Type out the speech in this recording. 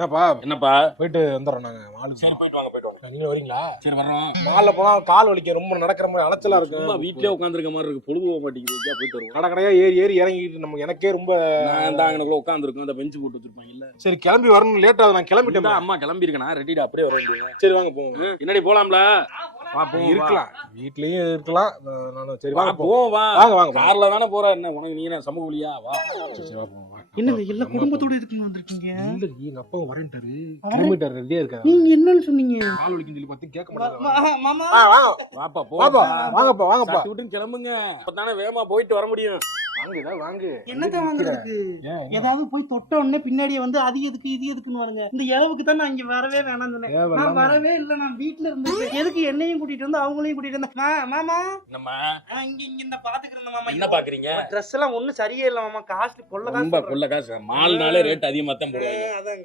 என்னப்பா என்னப்பா போயிட்டு வந்துடுறோம் நாங்க மாலுக்கு. சரி போயிட்டு வாங்க போயிட்டு வாங்க. நீங்க வரீங்களா? சரி வர்றோம். மால்ல போனா கால் வலிக்க ரொம்ப நடக்கிற மாதிரி அலைச்சலா சும்மா இருக்கும். வீட்லயே உட்காந்துருக்க மாதிரி இருக்கு, பொழுது போக மாட்டேங்குது. போயிட்டு வருவோம். கடை கடையா ஏறி ஏறி இறங்கிட்டு நமக்கு எனக்கே ரொம்ப. நான் தான் அங்கனக்குள்ள உட்காந்துருக்கோம், அந்த பெஞ்சு போட்டு வச்சிருப்பாங்க இல்ல. சரி கிளம்பி வரணும், லேட் ஆகுது. நான் கிளம்பிட்டேன். இந்த அம்மா கிளம்பி இருக்கேன், ரெடிடா அப்படியே வர வேண்டியது. சரி வாங்க போவோம். என்னடி போலாம்ல? வா போவோம். இருக்கலாம், வீட்லயும் இருக்கலாம். நானும் சரி வாங்க போவோம். போவோம் வா. வாங்க வாங்க கார்ல தானே போற, என்ன உனக்கு நீ என்ன சமூக வழியா? வா சரி வா போவோம். என்னங்க எல்லா குடும்பத்தோட எதுக்குன்னு வந்திருக்கீங்க? இல்ல எங்க அப்பா வரேன்ட்டாரு, கிளம்பிட்டாரு, ரெடியா இருக்காரு. நீங்க என்னன்னு சொன்னீங்க? கால் வலிக்குன்னு சொல்லி பார்த்து கேட்க மாட்டாங்க. மாமா வாப்பா வாப்பா போப்பா. வாங்கப்பா வாங்கப்பா. சட்டி விட்டு கிளம்புங்க, அப்பதானே வேகமா போயிட்டு வர முடியும். வாங்க வாங்க. என்னத்த வாங்குறதுக்கு? ஏன் ஏதாவது போய் தொட்ட உடனே பின்னாடியே வந்து அது எதுக்கு இது எதுக்குன்னு வருங்க. இந்த இளவுக்கு தான் நான் இங்க வரவே வேணாம்னு சொன்னேன். நான் வரவே இல்ல, நான் வீட்ல இருந்தேன். எதுக்கு என்னையும் கூட்டிட்டு வந்து அவங்களையும் கூட்டிட்டு வந்தேன். மாமா என்னம்மா இங்க இங்க இந்த பாத்துக்கிறேன் மாமா. என்ன பாக்குறீங்க? ட்ரெஸ் எல்லாம் ஒண்ணும் சரியே இல்ல மாமா, காஸ்ட்லி கொள்ள ரொம்ப காசு. கொள்ள காசு. மால்னாலே ரேட் அதிகமா தான் போடுவாங்க. அதான்